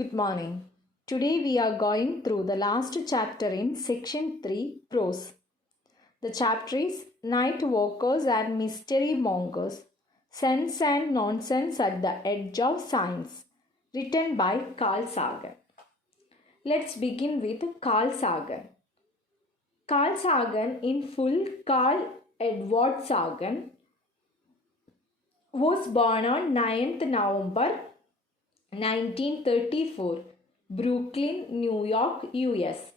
Good morning. Today we are going through the last chapter in section 3 prose. The chapter is Night Walkers and Mystery Mongers, Sense and Nonsense at the Edge of Science, written by Carl Sagan. Let's begin with Carl Sagan. Carl Sagan, in full Carl Edward Sagan, was born on 9th November 1934, Brooklyn, New York, US.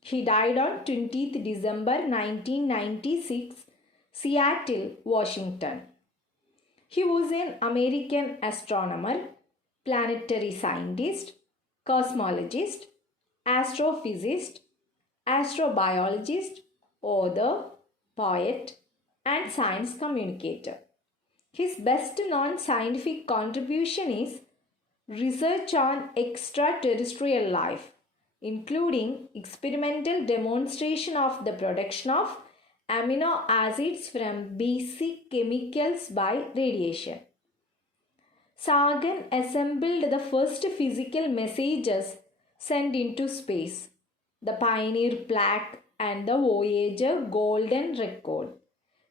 He died on 20th December 1996, Seattle, Washington. He was an American astronomer, planetary scientist, cosmologist, astrophysicist, astrobiologist, author, poet, and science communicator. His best known scientific contribution is research on extraterrestrial life, including experimental demonstration of the production of amino acids from basic chemicals by radiation. Sagan assembled the first physical messages sent into space, the Pioneer plaque and the Voyager Golden Record,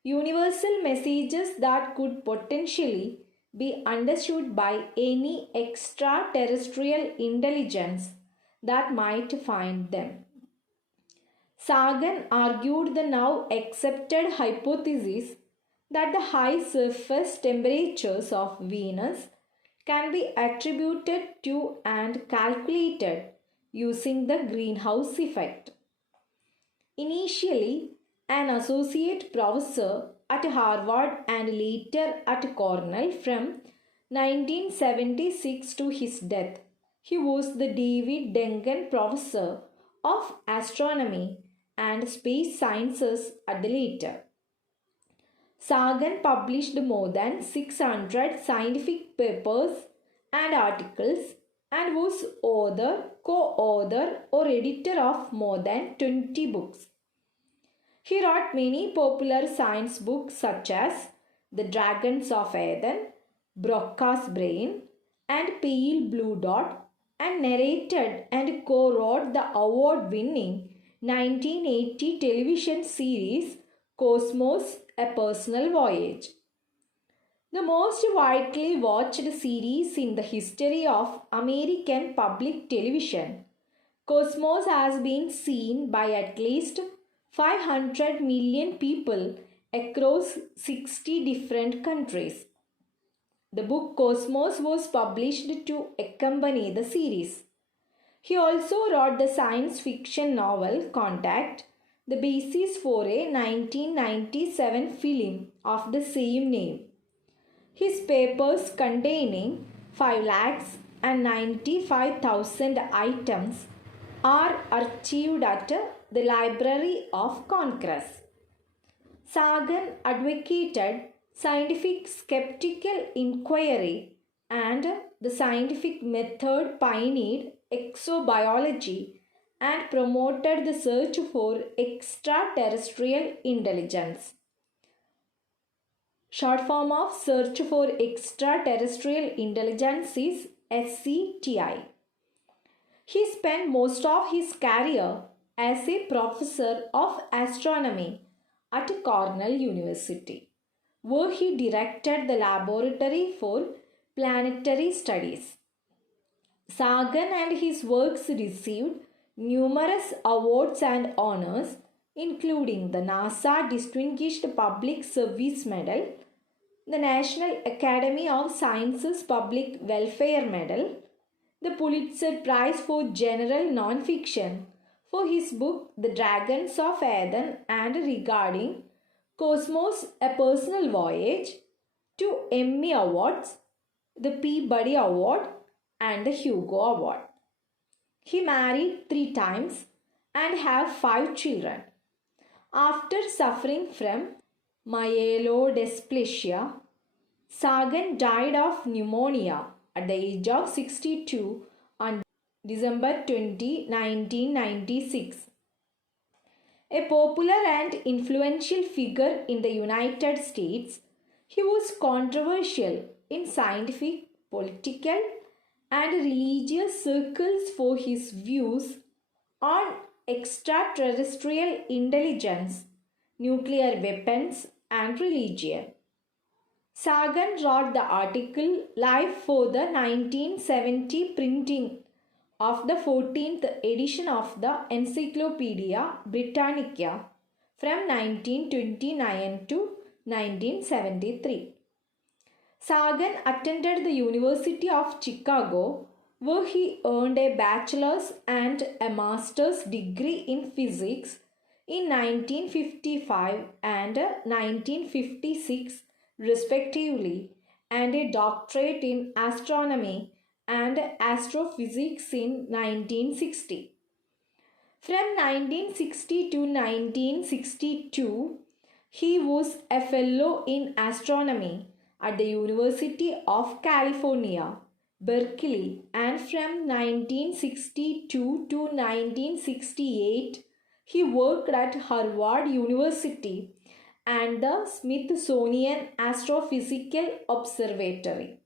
universal messages that could potentially be understood by any extraterrestrial intelligence that might find them. Sagan argued the now accepted hypothesis that the high surface temperatures of Venus can be attributed to and calculated using the greenhouse effect. Initially, an associate professor at Harvard and later at Cornell from 1976 to his death, he was the David Dengen Professor of Astronomy and Space Sciences at the later. Sagan published more than 600 scientific papers and articles and was author, co-author or editor of more than 20 books. He wrote many popular science books such as The Dragons of Eden, Broca's Brain, and Pale Blue Dot, and narrated and co-wrote the award-winning 1980 television series Cosmos: A Personal Voyage. The most widely watched series in the history of American public television, Cosmos has been seen by at least 500 million people across 60 different countries. The book Cosmos was published to accompany the series. He also wrote the science fiction novel Contact, the basis for a 1997 film of the same name. His papers containing 5,95,000 items are archived at the Library of Congress. Sagan advocated scientific skeptical inquiry and the scientific method pioneered exobiology and promoted the search for extraterrestrial intelligence. Short form of Search for Extraterrestrial Intelligence is SCTI. He spent most of his career as a professor of astronomy at Cornell University, where he directed the Laboratory for Planetary Studies. Sagan and his works received numerous awards and honors, including the NASA Distinguished Public Service Medal, the National Academy of Sciences Public Welfare Medal, the Pulitzer Prize for General Nonfiction for his book The Dragons of Eden and regarding Cosmos: A Personal Voyage, 2 Emmy Awards, the Peabody Award, and the Hugo Award. He married 3 times and have 5 children. After suffering from myelodysplasia, Sagan died of pneumonia at the age of 62 on December 20, 1996. A popular and influential figure in the United States, he was controversial in scientific, political, and religious circles for his views on extraterrestrial intelligence, nuclear weapons, and religion. Sagan wrote the article live for the 1970 printing of the 14th edition of the Encyclopedia Britannica from 1929 to 1973. Sagan attended the University of Chicago, where he earned a bachelor's and a master's degree in physics in 1955 and 1956 respectively, and a doctorate in astronomy and astrophysics in 1960. From 1960 to 1962, he was a fellow in astronomy at the University of California, Berkeley, and from 1962 to 1968, he worked at Harvard University and the Smithsonian Astrophysical Observatory.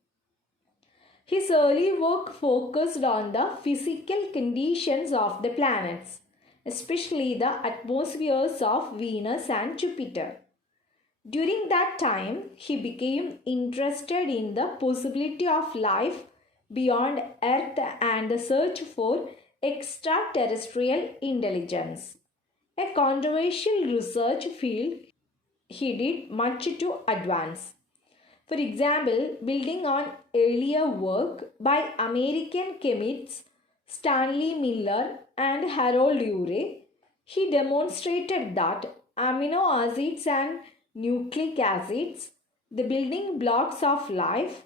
His early work focused on the physical conditions of the planets, especially the atmospheres of Venus and Jupiter. During that time, he became interested in the possibility of life beyond Earth and the search for extraterrestrial intelligence, a controversial research field he did much to advance. For example, building on earlier work by American chemists Stanley Miller and Harold Urey, he demonstrated that amino acids and nucleic acids, the building blocks of life,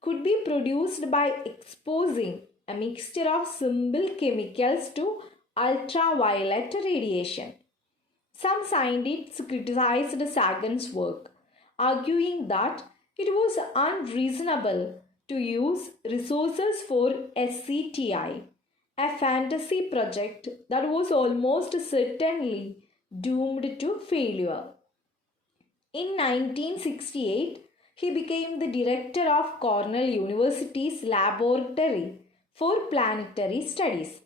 could be produced by exposing a mixture of simple chemicals to ultraviolet radiation. Some scientists criticized Sagan's work, arguing that it was unreasonable to use resources for SCTI, a fantasy project that was almost certainly doomed to failure. In 1968, he became the director of Cornell University's Laboratory for Planetary Studies.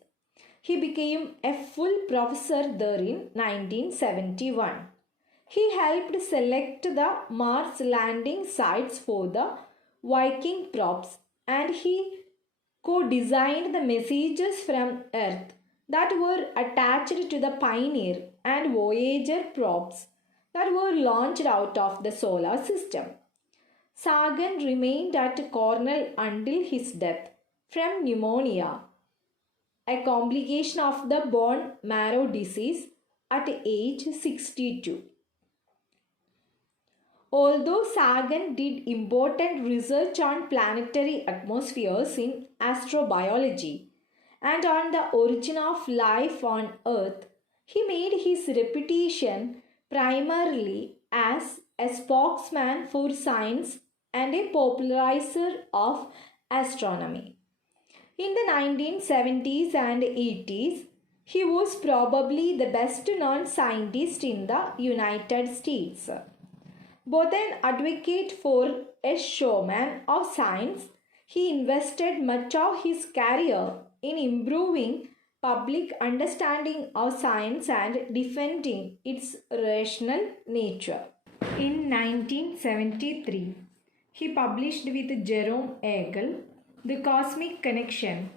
He became a full professor there in 1971. He helped select the Mars landing sites for the Viking probes, and he co-designed the messages from Earth that were attached to the Pioneer and Voyager probes that were launched out of the solar system. Sagan remained at Cornell until his death from pneumonia, a complication of the bone marrow disease, at age 62. Although Sagan did important research on planetary atmospheres in astrobiology and on the origin of life on Earth, he made his reputation primarily as a spokesman for science and a popularizer of astronomy. In the 1970s and 80s, he was probably the best known scientist in the United States. Both an advocate for a showman of science, he invested much of his career in improving public understanding of science and defending its rational nature. In 1973, he published with Jerome Agel The Cosmic Connection,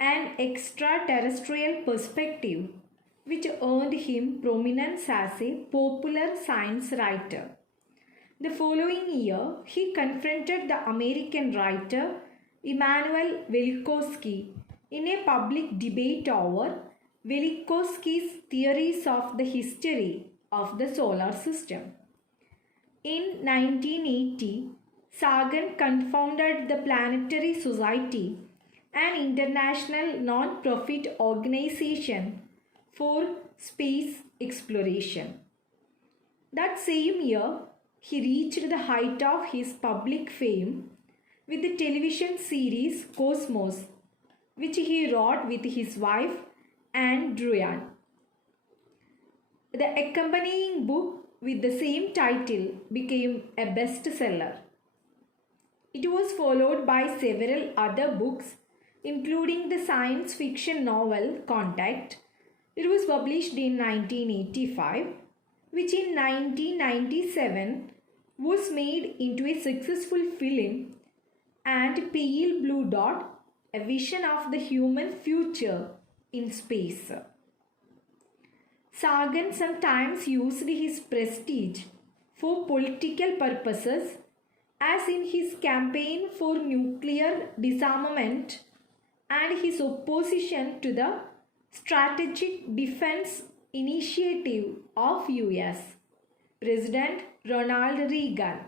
an extraterrestrial perspective, which earned him prominence as a popular science writer. The following year, he confronted the American writer Immanuel Velikovsky in a public debate over Velikovsky's theories of the history of the solar system. In 1980, Sagan co-founded the Planetary Society, an international non-profit organization for space exploration. That same year, he reached the height of his public fame with the television series Cosmos, which he wrote with his wife Anne Druyan. The accompanying book with the same title became a bestseller. It was followed by several other books including the science fiction novel Contact. It was published in 1985, which in 1997 was made into a successful film, and Pale Blue Dot, a vision of the human future in space. Sagan sometimes used his prestige for political purposes, as in his campaign for nuclear disarmament and his opposition to the Strategic Defense Initiative of US President Ronald Reagan.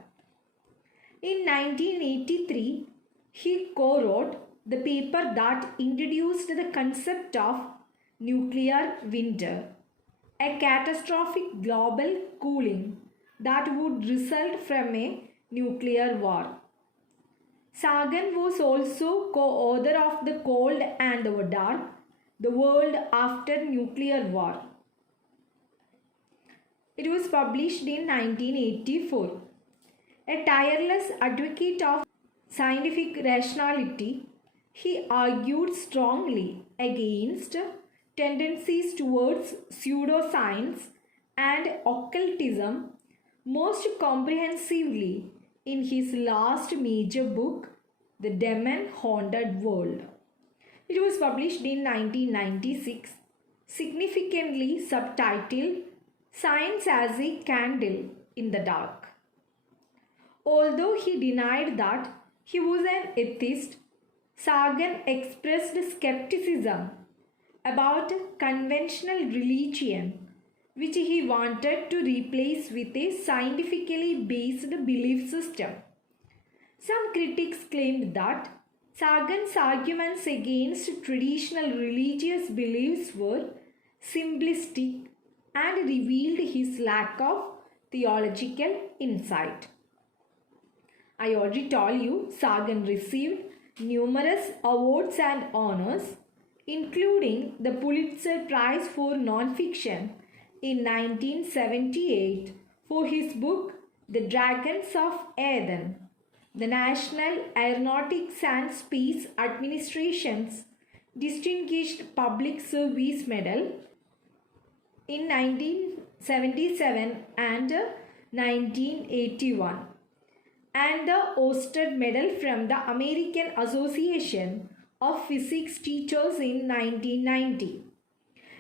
In 1983, he co-wrote the paper that introduced the concept of nuclear winter, a catastrophic global cooling that would result from a nuclear war. Sagan was also co-author of The Cold and the Dark, The World After Nuclear War. It was published in 1984. A tireless advocate of scientific rationality, he argued strongly against tendencies towards pseudoscience and occultism, most comprehensively in his last major book, The Demon-Haunted World. It was published in 1996, significantly subtitled Science as a Candle in the Dark. Although he denied that he was an atheist, Sagan expressed skepticism about conventional religion, which he wanted to replace with a scientifically based belief system. Some critics claimed that Sagan's arguments against traditional religious beliefs were simplistic and revealed his lack of theological insight. I already told you Sagan received numerous awards and honors, including the Pulitzer Prize for Nonfiction in 1978 for his book The Dragons of Aden, the National Aeronautics and Space Administration's Distinguished Public Service Medal in 1977 and 1981, and the Oersted Medal from the American Association of Physics Teachers in 1990.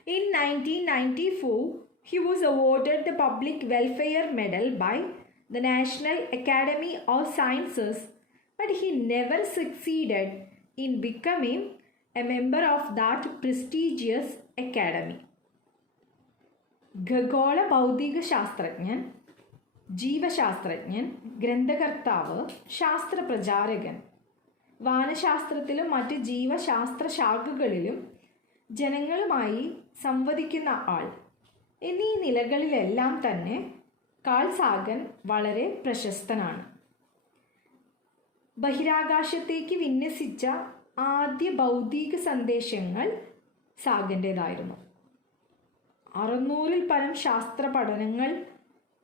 In 1994, he was awarded the Public Welfare Medal by the National Academy of Sciences, but he never succeeded in becoming a member of that prestigious academy. ഖഗോള ഭൗതിക ശാസ്ത്രജ്ഞൻ, ജീവശാസ്ത്രജ്ഞൻ, ഗ്രന്ഥകർത്താവ്, ശാസ്ത്രപ്രചാരകൻ, വാനശാസ്ത്രത്തിലും മറ്റ് ജീവശാസ്ത്ര ശാഖകളിലും ജനങ്ങളുമായി സംവദിക്കുന്ന ആൾ എന്നീ നിലകളിലെല്ലാം തന്നെ call Sagan വളരെ പ്രശസ്തനാണ്. ബഹിരാകാശത്തേക്ക് വിന്യസിച്ച ആദ്യ ഭൗതിക സന്ദേശങ്ങൾ സാഗൻ്റേതായിരുന്നു. 600-ൽ പരം ശാസ്ത്ര പഠനങ്ങൾ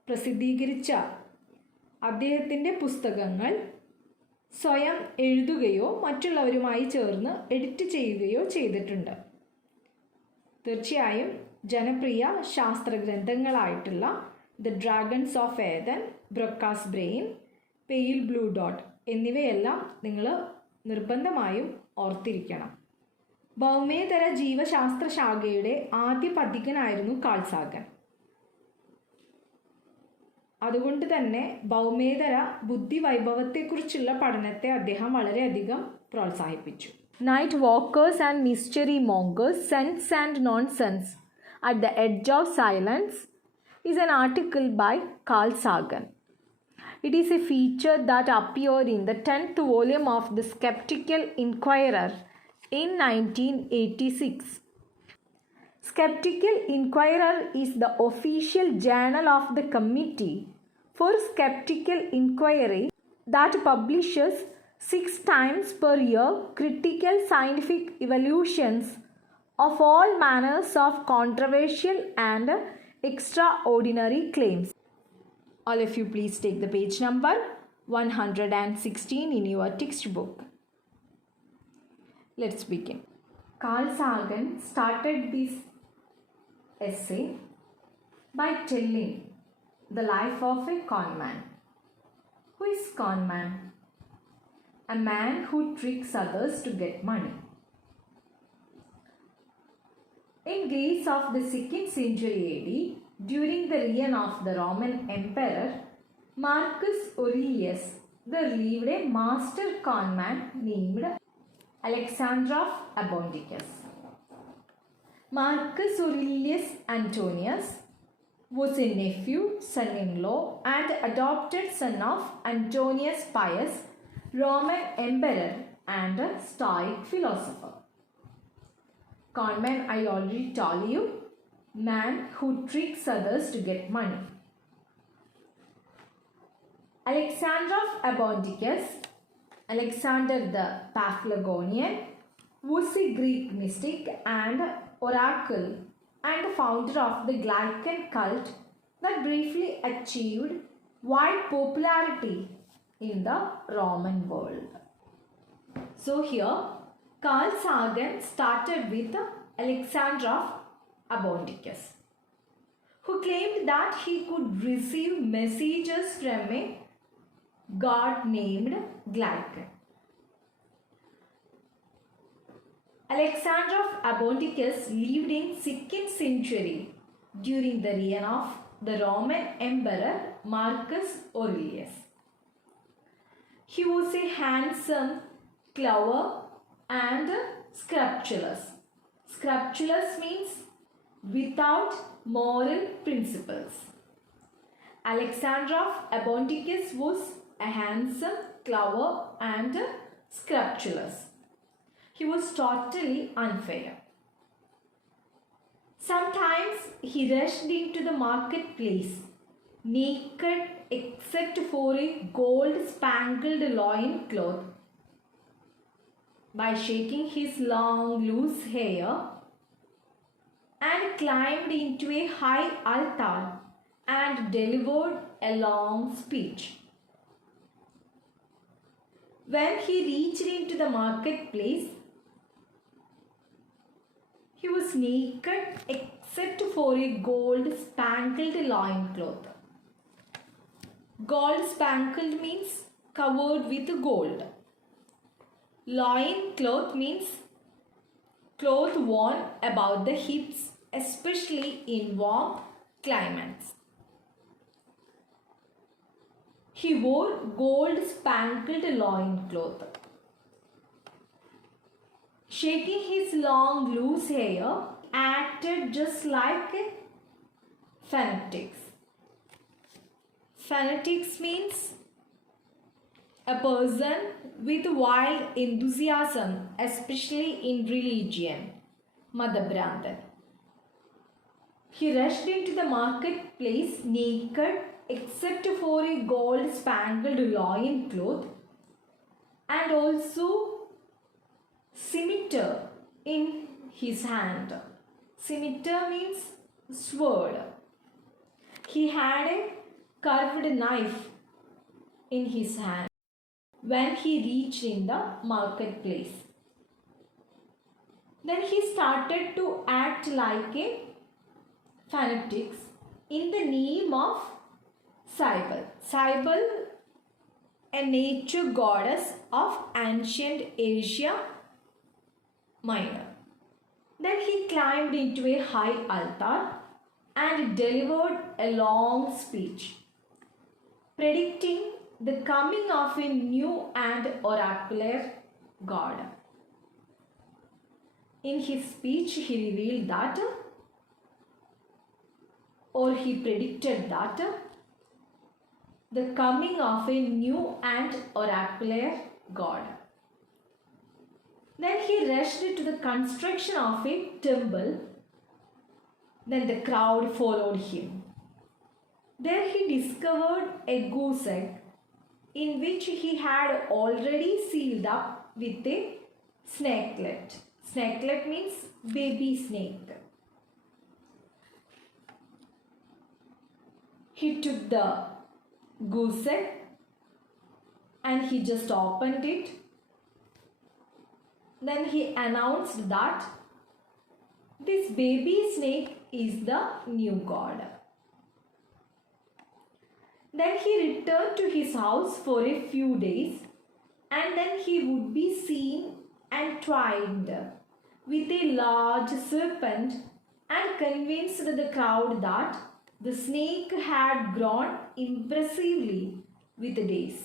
പ്രസിദ്ധീകരിച്ച അദ്ദേഹത്തിൻ്റെ പുസ്തകങ്ങൾ സ്വയം എഴുതുകയോ മറ്റുള്ളവരുമായി ചേർന്ന് എഡിറ്റ് ചെയ്യുകയോ ചെയ്തിട്ടുണ്ട്. തീർച്ചയായും ജനപ്രിയ ശാസ്ത്രഗ്രന്ഥങ്ങളായിട്ടുള്ള the dragons of Eden, Broca's brain, pale blue dot എന്നിവയെല്ലാം നിങ്ങൾ നിർബന്ധമായും ഓർത്തിരിക്കണം. ഭൗമേതര ജീവശാസ്ത്ര ശാഖയുടെ ആദ്യ പഥികനായിരുന്നു കാൾ സാഗൻ. അതുകൊണ്ട് തന്നെ ഭൗമേതര ബുദ്ധിവൈഭവത്തെക്കുറിച്ചുള്ള പഠനത്തെ അദ്ദേഹം വളരെയധികം പ്രോത്സാഹിപ്പിച്ചു. Night walkers and mystery mongers, sense and nonsense at the edge of silence is an article by Carl Sagan. It is a feature that appeared in the 10th volume of the Skeptical Inquirer in 1986. Skeptical Inquirer is the official journal of the Committee for Skeptical Inquiry that publishes 6 times per year critical scientific evaluations of all manners of controversial and extraordinary claims. All of you please take the page number 116 in your textbook. Let's begin. Carl Sagan started this essay by telling the life of a conman. Who is conman? A man who tricks others to get money. In Greece of the 2nd century AD, during the reign of the Roman Emperor Marcus Aurelius, there lived a master conman named Alexander of Abondicus. Marcus Aurelius Antonius was a nephew, son-in-law, and adopted son of Antonius Pius, Roman emperor and a Stoic philosopher. Conman, I already told you, man who tricks others to get money. Alexander of Abondicus, Alexander the Paphlagonian, was a Greek mystic and oracle and founder of the Glycan cult that briefly achieved wide popularity in the Roman world. So here, Carl Sagan started with Alexander of Abondicus, who claimed that he could receive messages from a god named Glycan. Alexander of Abondicus lived in 2nd century during the reign of the Roman Emperor Marcus Aurelius. He was a handsome, clever and scrupulous. Scrupulous means without moral principles. Alexander of Abondicus was a handsome, clever and scrupulous. He was totally unfair. Sometimes he rushed into the marketplace naked except for a gold-spangled loincloth. By shaking his long loose hair and climbed into a high altar and delivered a long speech. When he reached into the marketplace, he was naked except for a gold-spangled loincloth. Gold-spangled means covered with gold. Loincloth means cloth worn about the hips, especially in warm climates. He wore gold-spangled loincloth. Shaking his long loose hair acted just like fanatics. Fanatics means a person with wild enthusiasm, especially in religion, Madhabhrantan. He rushed into the marketplace naked except for a gold-spangled loincloth and also scimitar in his hand. Scimitar means sword. He had a curved knife in his hand when he reached in the marketplace. Then he started to act like a fanatics in the name of Cybele. Cybele, a nature goddess of ancient Asia Minor. Then he climbed into a high altar and delivered a long speech, predicting the coming of a new and oracular god. In his speech, he revealed that, or he predicted that, the coming of a new and oracular god. Then he rushed to the construction of a temple. Then the crowd followed him. There he discovered a goose egg in which he had already sealed up with a snakelet. Snakelet means baby snake. He took the goose egg and he just opened it Then he announced that this baby snake is the new god. Then he returned to his house for a few days, and then he would be seen entwined with a large serpent and convinced the crowd that the snake had grown impressively with the days.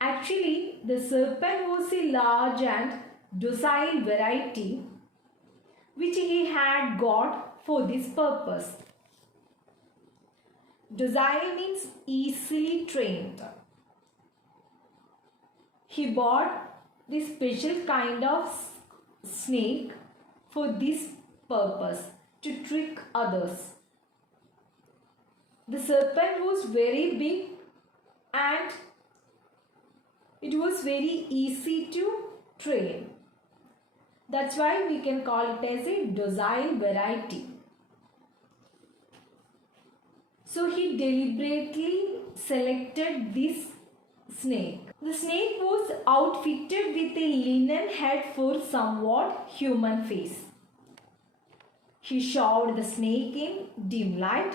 Actually, the serpent was a large and docile variety which he had got for this purpose. Docile means easily trained. He bought this special kind of snake for this purpose, to trick others. The serpent was very big and it was very easy to train. That's why we can call it as a docile variety. So he deliberately selected this snake. The snake was outfitted with a linen head for somewhat human face. He showed the snake in dim light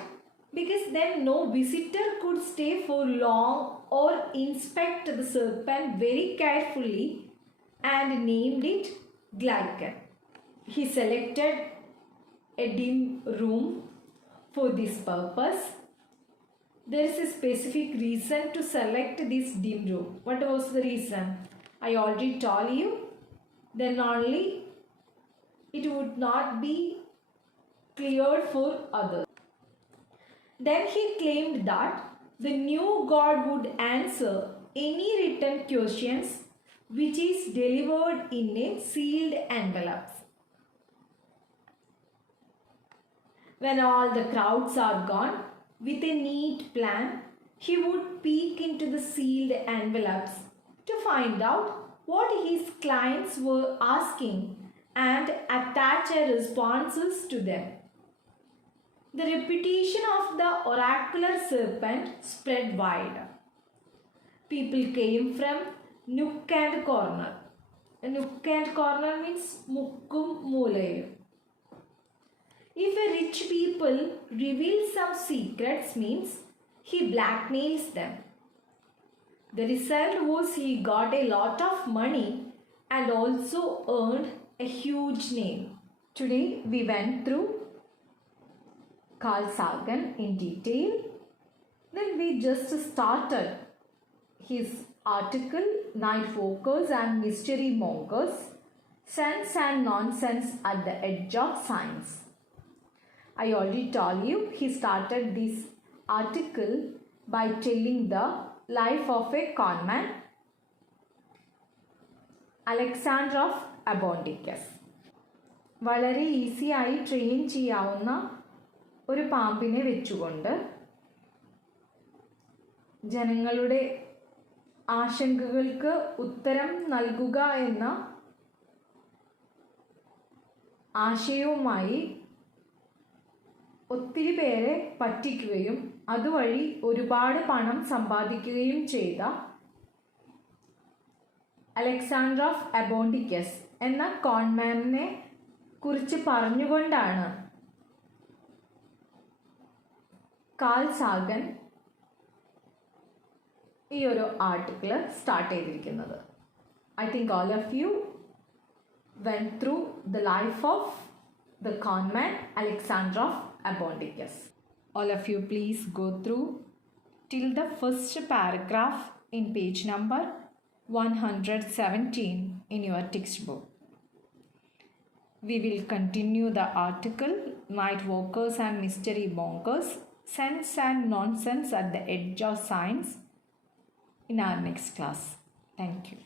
because then no visitor could stay for long or inspect the serpent very carefully, and named it Glycon. He selected a dim room for this purpose. There is a specific reason to select this dim room. What was the reason? I already told you. Then only it would not be cleared for others. Then he claimed that the new god would answer any written questions which is delivered in a sealed envelope. When all the crowds are gone, with a neat plan, he would peek into the sealed envelopes to find out what his clients were asking and attach responses to them. The reputation of the oracular serpent spread wide. People came from nook and corner. Nook and corner means mukkum moolayum. If a rich people reveal some secrets, means he blackmails them. The result was he got a lot of money and also earned a huge name. Today we went through Carl Sagan in detail. Then we just started his article Night Walkers and Mystery Mongers, Sense and Nonsense at the Edge of Science. I already told you he started this article by telling the life of a conman, Alexander of Abondicus. വളരെ ഈസിയായി train ചെയ്യാവുന്ന ഒരു പാമ്പിനെ വെച്ചുകൊണ്ട് ജനങ്ങളുടെ ആശങ്കകൾക്ക് ഉത്തരം നൽകുക എന്ന ആശയവുമായി ഒത്തിരി പേരെ പറ്റിക്കുകയും അതുവഴി ഒരുപാട് പണം സമ്പാദിക്കുകയും ചെയ്ത അലക്സാണ്ടർ ഓഫ് അബോണ്ടിക്കസ് എന്ന കോൺമാനെ കുറിച്ച് പറഞ്ഞുകൊണ്ടാണ് കാൾ സാഗൻ ഈ ഒരു ആർട്ടിക്കിൾ സ്റ്റാർട്ട് ചെയ്തിരിക്കുന്നത്. I think all of you went through the life of the conman Alexander of Abondicus. All of you please go through till the first paragraph in page number 117 in your textbook. We will continue the article Night Walkers and Mystery Mongers, Sense and Nonsense at the Edge of Science in our next class. Thank you.